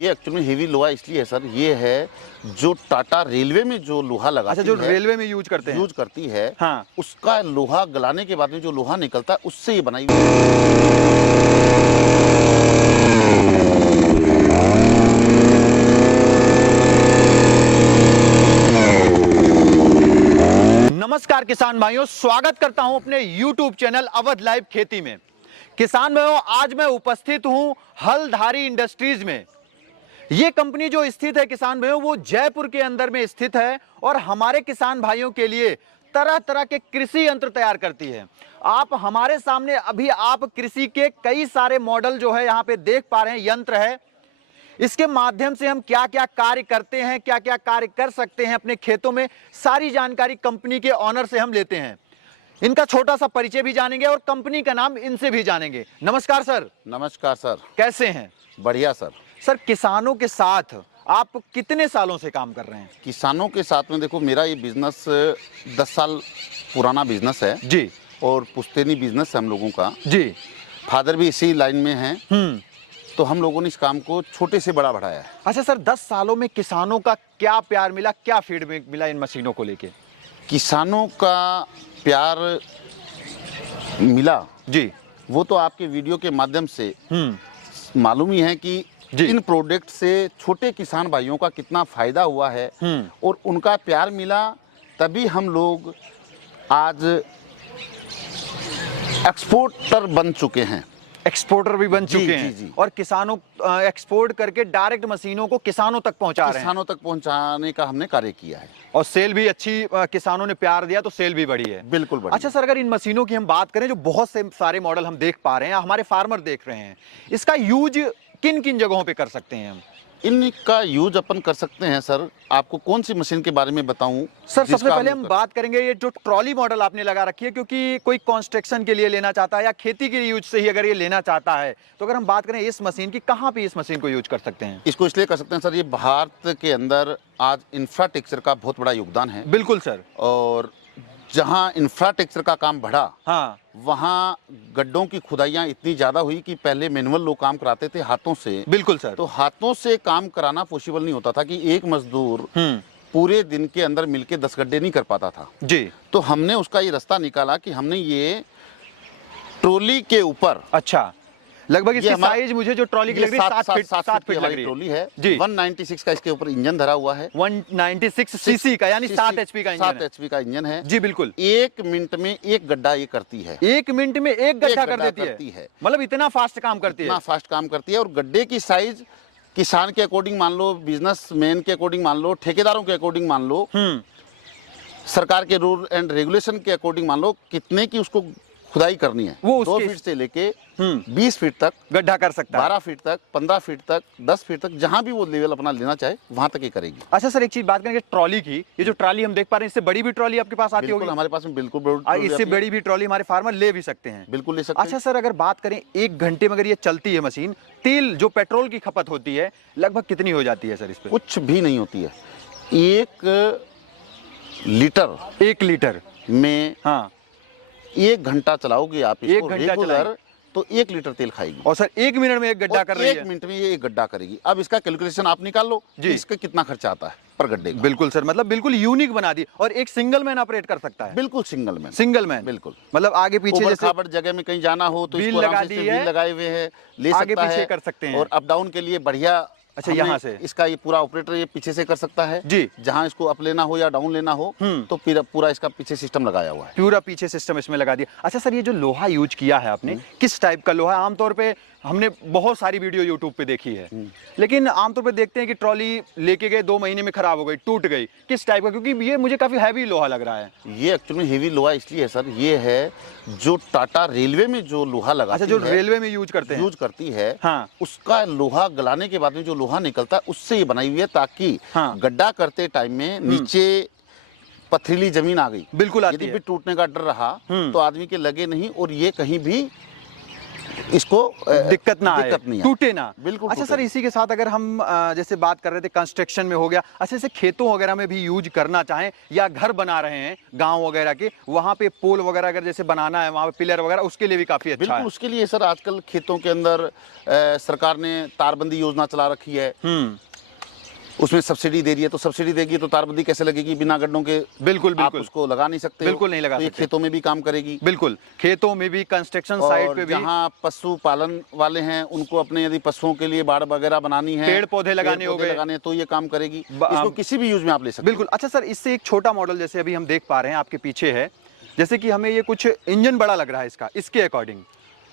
ये actually heavy लोहा इसलिए है सर, ये है जो टाटा रेलवे में जो लोहा लगा, अच्छा, जो रेलवे में यूज करती है, हाँ, उसका लोहा गलाने के बाद में जो लोहा निकलता है उससे ये बनाई हुई है। नमस्कार किसान भाइयों, स्वागत करता हूं अपने YouTube चैनल अवध लाइव खेती में। किसान भाइयों, आज मैं उपस्थित हूं हलधारी इंडस्ट्रीज में। ये कंपनी जो स्थित है किसान भाइयों, वो जयपुर के अंदर में स्थित है और हमारे किसान भाइयों के लिए तरह तरह के कृषि यंत्र तैयार करती है। आप हमारे सामने अभी आप कृषि के कई सारे मॉडल जो है यहाँ पे देख पा रहे हैं, यंत्र है। इसके माध्यम से हम क्या क्या कार्य करते हैं, क्या क्या कार्य कर सकते हैं अपने खेतों में, सारी जानकारी कंपनी के ऑनर से हम लेते हैं। इनका छोटा सा परिचय भी जानेंगे और कंपनी का नाम इनसे भी जानेंगे। नमस्कार सर। नमस्कार सर। कैसे हैं? बढ़िया सर। सर, किसानों के साथ आप कितने सालों से काम कर रहे हैं? किसानों के साथ में देखो, मेरा ये बिजनेस 10 साल पुराना बिजनेस है जी। और पुश्तैनी बिजनेस है हम लोगों का जी। फादर भी इसी लाइन में हैं। तो हम लोगों ने इस काम को छोटे से बड़ा बढ़ाया है। अच्छा सर, 10 सालों में किसानों का क्या प्यार मिला, क्या फीडबैक मिला इन मशीनों को लेके? किसानों का प्यार मिला जी, वो तो आपके वीडियो के माध्यम से मालूम ही है कि इन प्रोडक्ट से छोटे किसान भाइयों का कितना फायदा हुआ है और उनका प्यार मिला, तभी हम लोग आज एक्सपोर्टर बन चुके हैं। एक्सपोर्टर भी बन चुके हैं। जी। और किसानों एक्सपोर्ट करके डायरेक्ट मशीनों को किसानों तक पहुंचा रहे हैं। किसानों तक पहुंचाने का हमने कार्य किया है और सेल भी अच्छी, किसानों ने प्यार दिया तो सेल भी बढ़ी है। बिल्कुल बढ़ी। अच्छा सर, अगर इन मशीनों की हम बात करें, जो बहुत से सारे मॉडल हम देख पा रहे हैं, हमारे फार्मर देख रहे हैं, इसका यूज किन किन जगहों पे कर सकते हैं हम? इनका यूज अपन कर सकते हैं सर। आपको कौन सी मशीन के बारे में बताऊं? सर, सबसे पहले हम बात करेंगे ये जो ट्रॉली मॉडल आपने लगा रखी है, क्योंकि कोई कंस्ट्रक्शन के लिए लेना चाहता है या खेती के यूज से ही अगर ये लेना चाहता है, तो अगर हम बात करें इस मशीन की, कहाँ पे इस मशीन को यूज कर सकते हैं? इसको इसलिए कर सकते हैं सर, ये भारत के अंदर आज इंफ्रास्ट्रक्चर का बहुत बड़ा योगदान है। बिल्कुल सर। और जहां इंफ्रास्ट्रक्चर का काम बढ़ा, हाँ, वहां गड्ढों की खुदाइयां इतनी ज्यादा हुई कि पहले मैनुअल लोग काम कराते थे हाथों से। बिल्कुल सर। तो हाथों से काम कराना पॉसिबल नहीं होता था कि एक मजदूर पूरे दिन के अंदर मिलके 10 गड्ढे नहीं कर पाता था। जी। तो हमने उसका ये रास्ता निकाला कि हमने ये ट्रॉली के ऊपर, अच्छा, लगभग इसकी साइज मुझे जो ट्रॉली की लग रही है 7 फीट लग रही है। ट्रॉली है जी। 196 का इसके ऊपर इंजन धरा हुआ है। 196 सीसी का, यानी 7 एचपी का इंजन है। 7 एचपी का इंजन है। जी बिल्कुल। 1 मिनट में एक गड्ढा ये करती है। 1 मिनट में एक गड्ढा कर देती है। मतलब इतना फास्ट काम करती है। इतना फास्ट काम करती है। और गड्ढे की साइज किसान के अकॉर्डिंग मान लो, बिजनेसमैन के अकॉर्डिंग मान लो, ठेकेदारों के अकॉर्डिंग मान लो, सरकार के रूल एंड रेगुलेशन के अकॉर्डिंग मान लो, कितने की उसको खुदाई करनी है। वो 2 फीट से लेके 20 फीट तक गड्ढा कर सकता है। 12 फीट तक, 15 फीट तक, 10 फीट तक, जहां भी वो लेवल अपना लेना चाहे वहां तक ये करेगी। अच्छा सर, एक चीज बात करेंगे ट्रॉली की। ये जो ट्रॉली हम देख पा रहे हैं, इससे बड़ी भी ट्रॉली आपके पास आती होगी? हमारे पास में बिल्कुल बड़ी, इससे बड़ी भी ट्रॉली हमारे फार्मर ले भी सकते हैं। बिल्कुल ले सकते हैं। अच्छा सर, अगर बात करें 1 घंटे में अगर ये चलती है मशीन, तेल जो पेट्रोल की खपत होती है लगभग कितनी हो जाती है सर इस पे? कुछ भी नहीं होती है। 1 लीटर में, हाँ, 1 घंटा चलाओगे आप इसको, 1 घंटा रेगुलर, तो 1 लीटर तेल खाएगी। और सर 1 मिनट में एक गड्ढा कर रही है। 1 मिनट में ये एक गड्ढा करेगी। अब इसका कैलकुलेशन आप निकाल लो जी, इसका कितना खर्चा आता है पर गड्ढे का। बिल्कुल सर, मतलब बिल्कुल यूनिक बना दी। और एक सिंगल मैन ऑपरेट कर सकता है? बिल्कुल सिंगल मैन। बिल्कुल, मतलब आगे पीछे जैसे जगह में कहीं जाना हो तो इसको आराम से व्हील लगाए हुए है, ले आगे सकता पीछे है, कर सकते हैं। और अप डाउन के लिए बढ़िया। अच्छा, यहाँ से इसका ये पूरा ऑपरेटर ये पीछे से कर सकता है जी। जहाँ इसको अप लेना हो या डाउन लेना हो, तो पूरा इसका पीछे सिस्टम लगाया हुआ है। पूरा पीछे सिस्टम इसमें लगा दिया। अच्छा सर, ये जो लोहा यूज किया है आपने, किस टाइप का लोहा? आमतौर पे हमने बहुत सारी वीडियो यूट्यूब पे देखी है, लेकिन आमतौर पे देखते हैं कि ट्रॉली लेके गए 2 महीने में खराब हो गई, टूट गई। किस टाइप का? क्योंकि ये मुझे काफी हैवी लोहा लग रहा है। ये एक्चुअली हेवी लोहा इसलिए है सर, ये है जो टाटा रेलवे में जो लोहा लगा, अच्छा, जो रेलवे में यूज करती है, हाँ, उसका लोहा गलाने के बाद में जो लोहा निकलता है उससे ये बनाई हुई है, ताकि गड्ढा करते टाइम में नीचे पथरीली जमीन आ गई, बिल्कुल आती है, यदि भी टूटने का डर रहा तो आदमी के लगे नहीं और ये कहीं भी इसको दिक्कत ना आए, नहीं टूटे ना। बिल्कुल अच्छा टूटे सर, इसी के साथ अगर हम जैसे बात कर रहे थे कंस्ट्रक्शन में हो गया, अच्छा जैसे खेतों वगैरह में भी यूज करना चाहें या घर बना रहे हैं गांव वगैरह के, वहां पे पोल वगैरह अगर जैसे बनाना है, वहां पे पिलर वगैरह, उसके लिए भी काफी अच्छा बिल्कुल है। उसके लिए सर आजकल खेतों के अंदर सरकार ने तारबंदी योजना चला रखी है। उसमें सब्सिडी दे रही है, तो सब्सिडी देगी तो तारबंदी कैसे लगेगी बिना गड्ढों के? बिल्कुल आप बिल्कुल उसको लगा नहीं सकते, बिल्कुल नहीं लगा तो ये सकते। खेतों में भी काम करेगी। बिल्कुल, खेतों में भी, कंस्ट्रक्शन साइट पे भी, जहाँ पशु पालन वाले हैं उनको अपने यदि पशुओं के लिए बाड़ वगैरह बनानी है, पेड़ पौधे लगाने हो गए, लगाने, तो ये काम करेगी। इसको किसी भी यूज में आप ले सकते हैं। बिल्कुल। अच्छा सर, इससे एक छोटा मॉडल जैसे अभी हम देख पा रहे हैं आपके पीछे है, जैसे कि हमें ये कुछ इंजन बड़ा लग रहा है इसका, इसके अकॉर्डिंग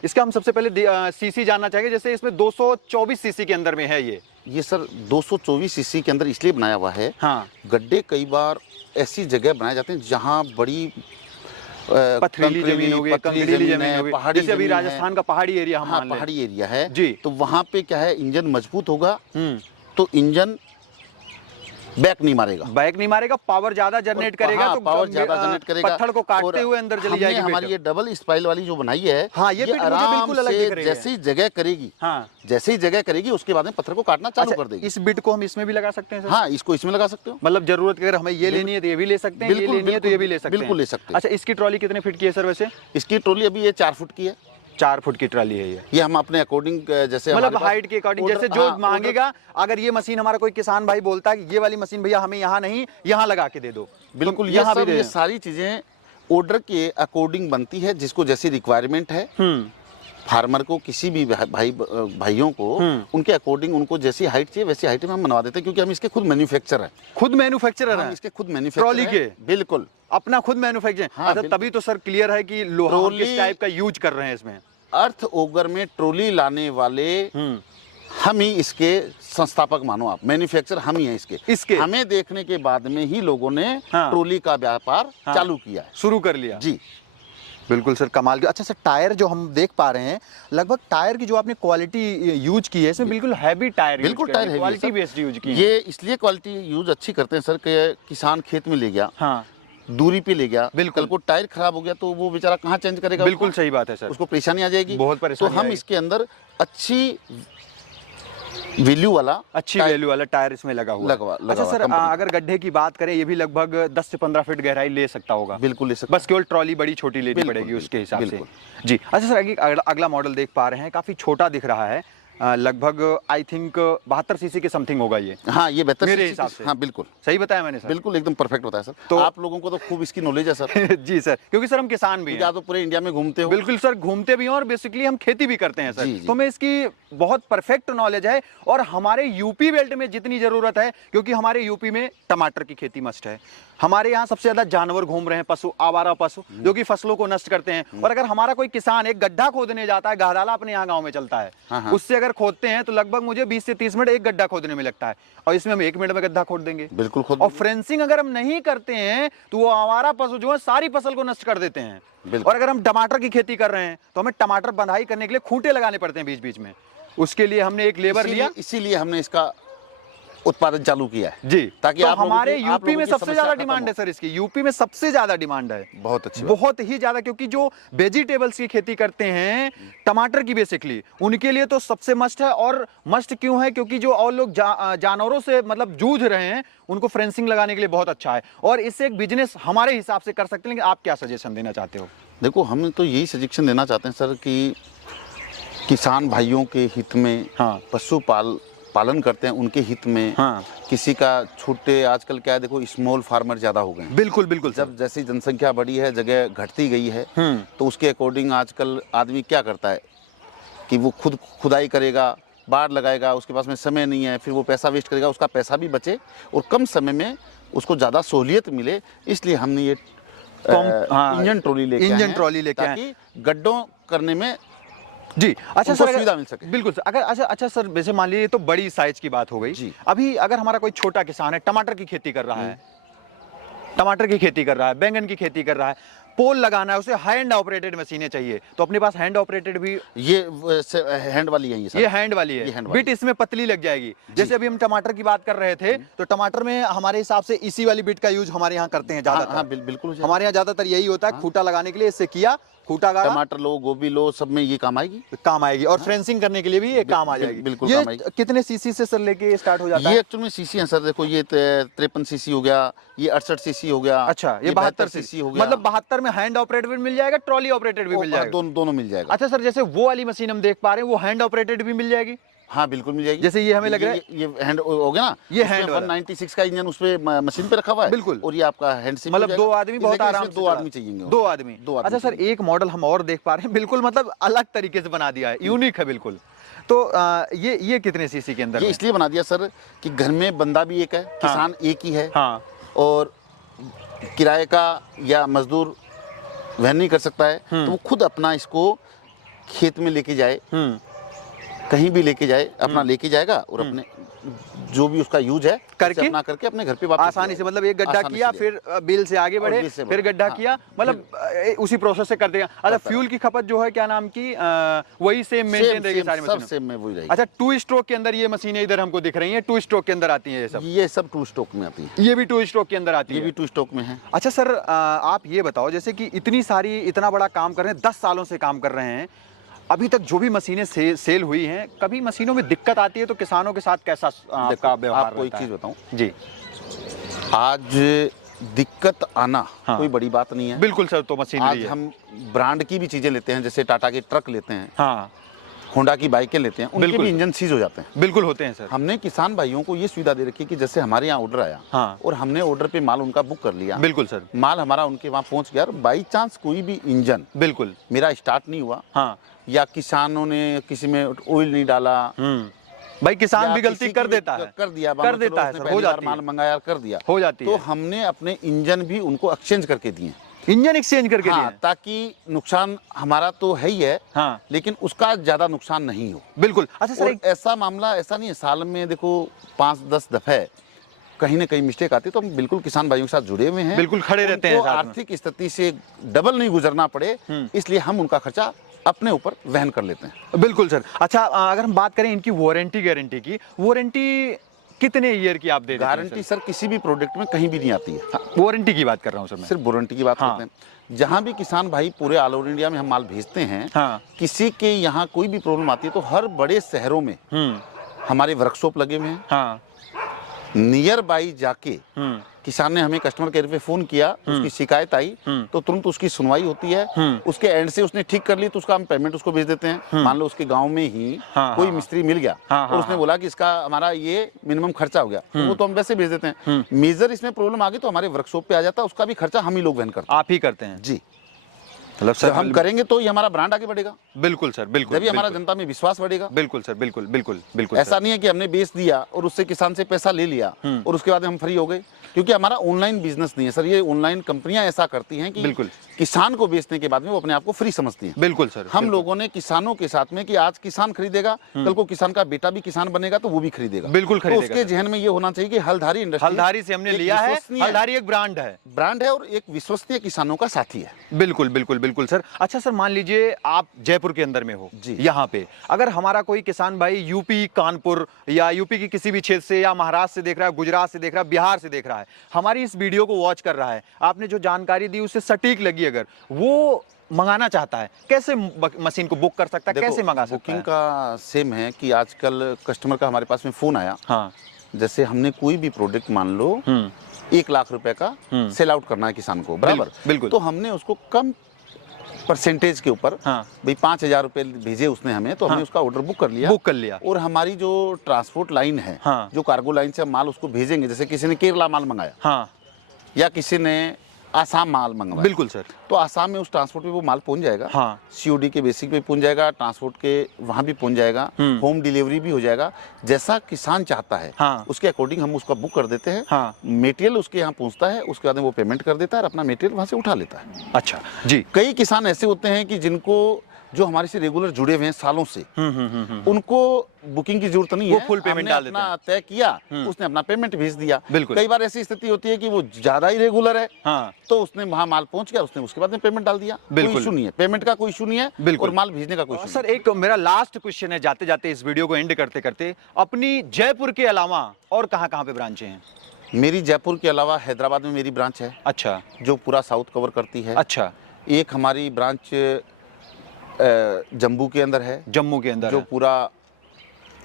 इसका हम सबसे पहले सीसी जानना चाहेंगे। जैसे इसमें 224 सीसी के अंदर में है ये सर 224 सीसी के अंदर इसलिए बनाया हुआ है, हाँ, गड्ढे कई बार ऐसी जगह बनाए जाते हैं जहाँ बड़ी पथरीली जमीन हो गई, कंकरीली जमीन हो गई, पहाड़ी जैसे अभी राजस्थान का पहाड़ी एरिया हम मान लें। पहाड़ी एरिया है जी, तो वहाँ पे क्या है, इंजन मजबूत होगा तो इंजन बैक नहीं मारेगा, पावर ज्यादा जनरेट करेगा, तो पावर ज्यादा जनरेट करेगा, पत्थर को काटते हुए अंदर चली जाएगी। हमारी ये डबल स्पाइल वाली जो बनाई है, हाँ, ये आराम से जैसे ही जगह करेगी, हाँ, जैसे ही जगह करेगी उसके बाद में पत्थर को काटना चालू कर देगी। इस बिट को हम इसमें भी लगा सकते हैं सर? हाँ, इसको इसमें लगा सकते हो। मतलब जरूरत अगर हमें ये लेनी है तो ये भी ले सकते हैं, ये लेनी है तो ये भी ले सकते हैं। बिल्कुल ले सकते हैं। अच्छा, इसकी ट्रॉली कितने फीट की है सर वैसे? इसकी ट्रॉली अभी ये 4 फुट की है। 4 फुट की ट्रॉली है ये हम अपने अकॉर्डिंग जैसे मतलब हाइट के अकॉर्डिंग जैसे जो मांगेगा। अगर ये मशीन हमारा कोई किसान भाई बोलता है कि ये वाली मशीन भैया हमें यहाँ नहीं, यहाँ लगा के दे दो, बिल्कुल ये सारी चीजें ऑर्डर के अकॉर्डिंग बनती है, जिसको जैसी रिक्वायरमेंट है फार्मर को, किसी भी भाइयों को उनके अकॉर्डिंग उनको जैसी हाइट चाहिए वैसी हाइट में हम बनवा देते हैं, क्योंकि हम इसके खुद मैन्युफैक्चरर हैं। खुद मैन्युफैक्चरर हैं इसके खुद मैन्युफैक्चरर ट्रॉली के? बिल्कुल अपना खुद मैन्युफैक्चर। अच्छा, तभी तो सर क्लियर है कि लोहा किस टाइप का यूज कर रहे हैं इसमें। अर्थ ओगर में ट्रॉली लाने वाले हम ही इसके संस्थापक मानो आप, मैन्युफैक्चर हम ही हैं इसके। हमें देखने के बाद में ही लोगों ने ट्रॉली का व्यापार चालू किया है, शुरू कर लिया। जी बिल्कुल सर, कमाल की। अच्छा सर, टायर जो हम देख पा रहे हैं, लगभग टायर की जो आपने क्वालिटी यूज की है इसमें बिल्कुल हैवी टायर, बिल्कुल टायर क्वालिटी बेस्ड यूज की है। ये इसलिए क्वालिटी यूज अच्छी करते हैं सर कि किसान खेत में ले गया, हाँ, दूरी पे ले गया, बिल्कुल, कल को टायर खराब हो गया तो वो बेचारा कहाँ चेंज करेगा? बिल्कुल सही बात है सर, उसको परेशानी आ जाएगी, बहुत परेशानी। तो हम इसके अंदर अच्छी वैल्यू वाला टायर इसमें लगा हुआ है। अच्छा सर, अगर गड्ढे की बात करें, ये भी लगभग 10 से 15 फीट गहराई ले सकता होगा? बिल्कुल ले सकता, बस केवल ट्रॉली बड़ी छोटी लेनी पड़ेगी उसके हिसाब से। जी। अच्छा सर, अगला मॉडल देख पा रहे हैं, काफी छोटा दिख रहा है, लगभग आई थिंक 72 सीसी के समथिंग होगा ये। हाँ, ये 72 मेरे हिसाब से। हाँ, बिल्कुल सही बताया मैंने सर? बिल्कुल एकदम परफेक्ट बताया सर। तो आप लोगों को तो खूब इसकी नॉलेज है सर। जी सर, क्योंकि सर हम किसान भी हैं, तो पूरे इंडिया में घूमते हो। बिल्कुल सर, घूमते भी हैं और बेसिकली हम खेती भी करते हैं सर, तो हमें इसकी बहुत परफेक्ट नॉलेज है। और हमारे यूपी बेल्ट में जितनी जरूरत है, क्योंकि हमारे यूपी में टमाटर की खेती मस्ट है, हमारे यहाँ सबसे ज्यादा जानवर घूम रहे हैं, पशु, आवारा पशु, जो कि फसलों को नष्ट करते हैं। और अगर हमारा कोई किसान एक गड्ढा खोदने जाता है, गहदाला अपने यहाँ गांव में चलता है, उससे अगर खोदते हैं तो लगभग मुझे 20 से 30 मिनट एक गड्ढा खोदने में लगता है, और इसमें हम 1 मिनट में गड्ढा खोद देंगे। बिल्कुल खोद। और फ्रेंसिंग अगर हम नहीं करते हैं तो वो आवारा पशु जो है सारी फसल को नष्ट कर देते हैं। और अगर हम टमाटर की खेती कर रहे हैं तो हमें टमाटर बंधाई करने के लिए खूंटे लगाने पड़ते हैं बीच बीच में, उसके लिए हमने एक लेबर लिया, इसीलिए हमने इसका उत्पादन चालू किया है जी, ताकि तो आप हमारे यूपी में सबसे ज्यादा डिमांड है सर इसकी, यूपी में सबसे ज्यादा डिमांड है, बहुत अच्छी, बहुत ही ज्यादा, क्योंकि जो वेजिटेबल्स की खेती करते हैं टमाटर की बेसिकली, उनके लिए तो सबसे मस्ट है। और मस्ट क्यों है? क्योंकि जो और लोग जानवरों से मतलब जूझ रहे हैं, उनको फ्रेंसिंग लगाने के लिए बहुत अच्छा है, और इससे एक बिजनेस हमारे हिसाब से कर सकते हैं। लेकिन आप क्या सजेशन देना चाहते हो? देखो, हम तो यही सजेशन देना चाहते हैं सर कि किसान भाइयों के हित में, पशु पालन करते हैं उनके हित में, किसी का छोटे, आजकल क्या है देखो, स्मॉल फार्मर ज्यादा हो गए। बिल्कुल बिल्कुल। जब जैसी जनसंख्या बढ़ी है, जगह घटती गई है, तो उसके अकॉर्डिंग आजकल आदमी क्या करता है कि वो खुद खुदाई करेगा, बाड़ लगाएगा, उसके पास में समय नहीं है, फिर वो पैसा वेस्ट करेगा, उसका पैसा भी बचे और कम समय में उसको ज्यादा सहूलियत मिले। इसलिए हमने ये इंजन ट्रॉली लेके आए ताकि गड्ढों करने में जी। अच्छा सर, सुविधा मिल सके। बिल्कुल सर। अगर अच्छा सर, वैसे मान लीजिए तो बड़ी साइज की बात हो गई जी। अभी अगर हमारा कोई छोटा किसान है, टमाटर की खेती कर रहा है, बैंगन की खेती कर रहा है, पोल लगाना है, उसे हैंड ऑपरेटेड मशीनें चाहिए, तो अपने पास हैंड ऑपरेटेड भी, ये हैंड वाली है, ये हैंड वाली है, बिट इसमें पतली लग जाएगी। जैसे अभी हम टमाटर की बात कर रहे थे, तो टमाटर में हमारे हिसाब से इसी वाली बिट का यूज हमारे यहाँ करते हैं ज्यादातर। बिल्कुल हमारे यहाँ ज्यादातर यही होता है, खूंटा लगाने के लिए इससे किया, खूटा गाड़ा टमाटर लो, गोभी लो, सब में ये काम आएगी। काम आएगी और फ्रेंसिंग करने के लिए भी ये काम आ जाएगी। बिल्कुल ये काम आएगी। कितने सीसी से सर लेके स्टार्ट हो जाता ये है? एक्चुअल में सीसी है सर, देखो ये 53 सीसी हो गया, ये 68 सीसी हो गया। अच्छा, ये 72 सीसी हो गया। मतलब 72 में हैंड ऑपरेटेड भी मिल जाएगा, ट्रॉली ऑपरेटेड भी मिल जाएगा? दोनों मिल जाएगा। अच्छा सर, जैसे वो वाली मशीन हम देख पा रहे हैं, वो हैंड ऑपरेटेड भी मिल जाएगी? हाँ बिल्कुल मिल जाएगी। जैसे ये हमें लग रहा है ये हैंड हो गया ना, ये हैंड 196 का इंजन उस पे मशीन पे रखा हुआ है। बिल्कुल। और ये आपका हैंड से मतलब 2 आदमी बहुत आराम से दो आदमी चाहिए। दो आदमी। अच्छा सर, एक मॉडल हम और देख पा रहे हैं, बिल्कुल मतलब अलग तरीके से बना दिया है, यूनिक है बिल्कुल। तो ये कितने सीसी के अंदर? ये इसलिए बना दिया सर कि घर में बंदा भी एक है, किसान एक ही है, और किराए का या मजदूर वहन नहीं कर सकता है, तो वो खुद अपना इसको खेत में लेके जाए, कहीं भी लेके जाए, अपना लेके जाएगा और अपने जो भी उसका यूज है करके अपना करके अपने घर पे वापस आसानी से, मतलब एक गड्ढा किया, फिर बिल से आगे बढ़े, फिर गड्ढा किया, मतलब उसी प्रोसेस से कर देगा। अच्छा, फ्यूल की खपत जो है क्या नाम की, वही सेम मेंटेन रहेगी सारी मशीनें? सब सेम में वही रहेगी। अच्छा, 2 स्ट्रोक के अंदर ये मशीनें इधर हमको दिख रही हैं, 2 स्ट्रोक के अंदर आती हैं ये सब 2 स्ट्रोक में आती है। ये भी 2 स्ट्रोक के अंदर आती है? ये भी 2 स्ट्रोक में है। अच्छा सर, आप ये बताओ, जैसे कि इतना बड़ा काम कर रहे हैं, 10 सालों से काम कर रहे हैं, अभी तक जो भी मशीनें सेल हुई हैं, कभी मशीनों में दिक्कत आती है तो किसानों के साथ कैसा आपका व्यवहार? आपको एक चीज बताऊं जी, आज दिक्कत आना कोई बड़ी बात नहीं है। बिल्कुल सर, तो मशीन आज हम ब्रांड की भी चीजें लेते हैं, जैसे टाटा के ट्रक लेते हैं, होंडा की बाइकें लेते हैं, उनके भी इंजन सीज हो जाते हैं। बिल्कुल होते हैं सर। हमने किसान भाइयों को ये सुविधा दे रखी है कि जैसे हमारे यहाँ ऑर्डर आया और हमने ऑर्डर पे माल उनका बुक कर लिया, बिल्कुल सर, माल हमारा उनके वहाँ पहुँच गया, और बाई चांस कोई भी इंजन बिल्कुल मेरा स्टार्ट नहीं हुआ, या किसानों ने किसी में ऑयल नहीं डाला, भाई किसान भी गलती कर देता है, कर देता है सर, हो जाती है, माल मंगाया कर दिया, हो जाती है। तो हमने अपने इंजन भी उनको एक्सचेंज करके दिए, इंजन एक्सचेंज करके दिए, ताकि नुकसान हमारा तो है ही है, लेकिन उसका ज्यादा नुकसान नहीं हो। बिल्कुल। अच्छा सर, ऐसा मामला ऐसा नहीं है, साल में देखो 5-10 दफे कहीं ना कहीं मिस्टेक आती है, तो हम बिल्कुल किसान भाइयों के साथ जुड़े हुए हैं, बिल्कुल खड़े रहते हैं, आर्थिक स्थिति से डबल नहीं गुजरना पड़े, इसलिए हम उनका खर्चा अपने ऊपर वहन कर लेते हैं। बिल्कुल सर। अच्छा, अगर हम बात करें इनकी वारंटी गारंटी की, वारंटी कितने ईयर की आप दे देते हैं? गारंटी सर किसी भी प्रोडक्ट में कहीं भी नहीं आती है। वारंटी की बात कर रहा हूँ सर मैं, सिर्फ वारंटी की बात करते हैं। जहाँ भी किसान भाई पूरे ऑल ओवर इंडिया में हम माल भेजते हैं, किसी के यहाँ कोई भी प्रॉब्लम आती है तो हर बड़े शहरों में हमारे वर्कशॉप लगे हुए हैं, नियर बाई जाके किसान ने हमें कस्टमर केयर पे फोन किया, उसकी शिकायत आई तो तुरंत उसकी सुनवाई होती है, उसके एंड से उसने ठीक कर ली तो उसका हम पेमेंट उसको भेज देते हैं। मान लो उसके गांव में ही कोई मिस्त्री मिल गया और उसने बोला कि इसका हमारा ये मिनिमम खर्चा हो गया, तो वो तो हम वैसे भेज देते हैं। मेजर इसमें प्रॉब्लम आ गई तो हमारे वर्कशॉप पे आ जाता है, उसका भी खर्चा हम ही लोग वहन करते हैं। आप ही करते हैं? जी, मतलब सर हम करेंगे तो ये हमारा ब्रांड आगे बढ़ेगा। बिल्कुल सर, बिल्कुल, जब हमारा जनता में विश्वास बढ़ेगा। बिल्कुल सर, बिल्कुल बिल्कुल बिल्कुल। ऐसा नहीं है कि हमने बेच दिया और उससे किसान से पैसा ले लिया और उसके बाद हम फ्री हो गए, क्योंकि हमारा ऑनलाइन बिजनेस नहीं है सर। ये ऑनलाइन कंपनियां ऐसा करती हैं कि बिल्कुल किसान को बेचने के बाद में वो अपने आप को फ्री समझती हैं। बिल्कुल सर। हम लोगों ने किसानों के साथ में कि आज किसान खरीदेगा, कल को किसान का बेटा भी किसान बनेगा तो वो भी खरीदेगा। बिल्कुल खरीदेगा। तो उसके जहन में ये होना चाहिए कि हलधारी इंडस्ट्री, हलधारी से हमने लिया है, हलधारी एक ब्रांड है और एक विश्वसनीय किसानों का साथी है। बिल्कुल बिल्कुल बिल्कुल सर। अच्छा सर, मान लीजिए आप जयपुर के अंदर में हो जी, यहाँ पे अगर हमारा कोई किसान भाई यूपी कानपुर या यूपी की किसी भी क्षेत्र से या महाराष्ट्र से देख रहा है, गुजरात से देख रहा है, बिहार से देख रहा है, हमारी इस वीडियो को वॉच कर रहा है, आपने जो जानकारी दी उससे सटीक लगी, अगर वो मंगाना चाहता है, कैसे मशीन को बुक कर सकता है, कैसे मंगा सकता है? बुकिंग का सेम है कि आजकल कस्टमर का हमारे पास में फोन आया, जैसे हमने कोई भी प्रोडक्ट मान लो 1 लाख रुपए का सेल आउट करना है किसान को, बराबर, बिल्कुल, तो हमने उसको कम परसेंटेज के ऊपर भाई 5,000 रुपए भेजे उसने हमें, तो हमने उसका ऑर्डर बुक कर लिया। और हमारी जो ट्रांसपोर्ट लाइन है, जो कार्गो लाइन से हम माल उसको भेजेंगे, जैसे किसी ने केरला माल मंगाया या किसी ने आसाम माल मंगवाया, बिल्कुल सर, तो आसाम में उस ट्रांसपोर्ट पे वो माल पहुंच जाएगा, सीओडी के बेसिक पे पहुंच जाएगा, ट्रांसपोर्ट के वहां भी पहुंच जाएगा, होम डिलीवरी भी हो जाएगा, जैसा किसान चाहता है उसके अकॉर्डिंग हम उसका बुक कर देते हैं। मटेरियल उसके यहाँ पहुंचता है, उसके बाद वो पेमेंट कर देता है और अपना मटेरियल वहां से उठा लेता है। अच्छा जी। कई किसान ऐसे होते हैं कि जिनको जो हमारे से रेगुलर जुड़े हुए हैं सालों से, उनको बुकिंग की जरूरत नहीं है, फुल पेमेंट डाल देते हैं, अपना तय किया, उसने अपना पेमेंट भेज दिया। कई बार ऐसी स्थिति होती है कि वो ज्यादा ही रेगुलर है, तो उसने वहां माल पहुंच गया, उसने उसके बाद में पेमेंट डाल दिया, कोई इशू नहीं है, पेमेंट का कोई इशू नहीं है और माल भेजने का कोई इशू। सर एक मेरा लास्ट क्वेश्चन है, जाते जाते इस वीडियो को एंड करते करते, अपनी जयपुर के अलावा और कहाँ पे ब्रांचें हैं? मेरी जयपुर के अलावा हैदराबाद में मेरी ब्रांच है। अच्छा। जो पूरा साउथ कवर करती है। अच्छा। एक हमारी ब्रांच जम्मू के अंदर है, जम्मू के अंदर जो है। पूरा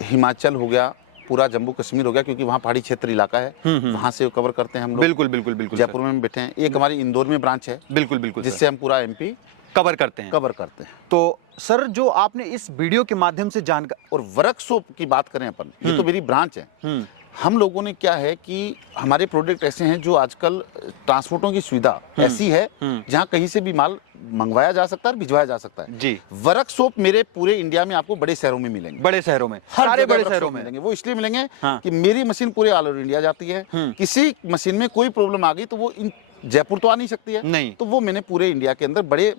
हिमाचल हो गया, पूरा जम्मू कश्मीर हो गया, क्योंकि वहाँ पहाड़ी क्षेत्र इलाका है, वहाँ से कवर करते हैं हम लोग। बिल्कुल बिल्कुल बिल्कुल सर। जयपुर में बैठे हैं। एक हमारी इंदौर में ब्रांच है, बिल्कुल बिल्कुल जिससे हम पूरा एमपी कवर करते हैं। कवर करते हैं। तो सर, जो आपने इस वीडियो के माध्यम से जानकारी और वर्कशॉप की बात करें अपन, ये तो मेरी ब्रांच है। हम लोगों ने क्या है कि हमारे प्रोडक्ट ऐसे हैं जो आजकल ट्रांसपोर्टों की सुविधा ऐसी है जहां कहीं से भी माल मंगवाया जा सकता है और भिजवाया जा सकता है जी। वर्कशॉप मेरे पूरे इंडिया में आपको बड़े शहरों में मिलेंगे, बड़े शहरों में, हर सारे जगह बड़े workshop शहरों में मिलेंगे। वो इसलिए मिलेंगे हाँ। कि मेरी मशीन पूरे ऑल ओवर इंडिया जाती है। किसी मशीन में कोई प्रॉब्लम आ गई तो वो जयपुर तो आ नहीं सकती है, नहीं। तो वो मैंने पूरे इंडिया के अंदर बड़े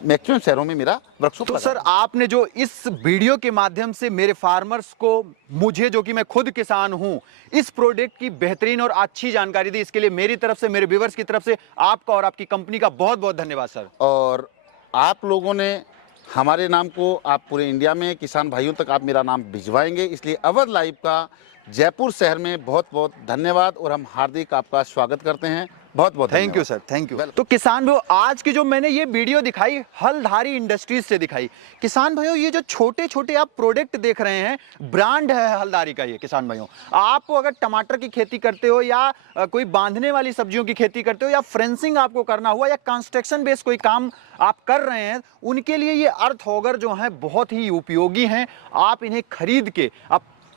मैक्सिमम शहरों में मेरा वर्कशॉप। तो सर, आपने जो इस वीडियो के माध्यम से मेरे फार्मर्स को, मुझे जो कि मैं खुद किसान हूं, इस प्रोडक्ट की बेहतरीन और अच्छी जानकारी दी, इसके लिए मेरी तरफ से, मेरे व्यूअर्स की तरफ से आपका और आपकी कंपनी का बहुत बहुत धन्यवाद सर। और आप लोगों ने हमारे नाम को, आप पूरे इंडिया में किसान भाइयों तक आप मेरा नाम भिजवाएंगे, इसलिए अवध लाइव का जयपुर शहर में बहुत बहुत धन्यवाद और हम हार्दिक आपका स्वागत करते हैं। बहुत बहुत thank you sir, thank you. तो किसान भाइयों, आज की जो मैंने ये वीडियो दिखाई, हलधारी इंडस्ट्रीज से दिखाई। किसान भाइयों, ये जो छोटे छोटे आप प्रोडक्ट देख रहे हैं, ब्रांड है हलधारी का। ये किसान भाइयों, आप अगर टमाटर की खेती करते हो या कोई बांधने वाली सब्जियों की खेती करते हो या फ्रेंसिंग आपको करना हुआ या कंस्ट्रक्शन बेस्ड कोई काम आप कर रहे हैं, उनके लिए ये अर्थ ऑगर जो है बहुत ही उपयोगी हैं। आप इन्हें खरीद के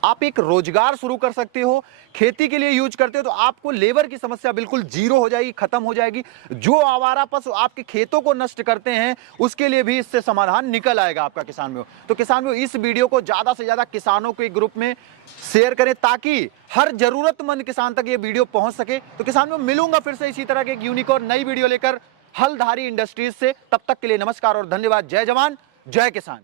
आप एक रोजगार शुरू कर सकते हो। खेती के लिए यूज करते हो तो आपको लेबर की समस्या बिल्कुल जीरो हो जाएगी, खत्म हो जाएगी। जो आवारा पशु आपके खेतों को नष्ट करते हैं, उसके लिए भी इससे समाधान निकल आएगा आपका किसान भाइयों। तो किसान भाइयों, इस वीडियो को ज्यादा से ज्यादा किसानों के ग्रुप में शेयर करें ताकि हर जरूरतमंद किसान तक ये वीडियो पहुंच सके। तो किसान भाइयों, मिलूंगा फिर से इसी तरह के एक यूनिक और नई वीडियो लेकर हलधारी इंडस्ट्रीज से। तब तक के लिए नमस्कार और धन्यवाद। जय जवान, जय किसान।